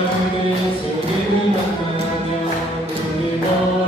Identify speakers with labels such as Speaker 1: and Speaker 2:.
Speaker 1: Thank you.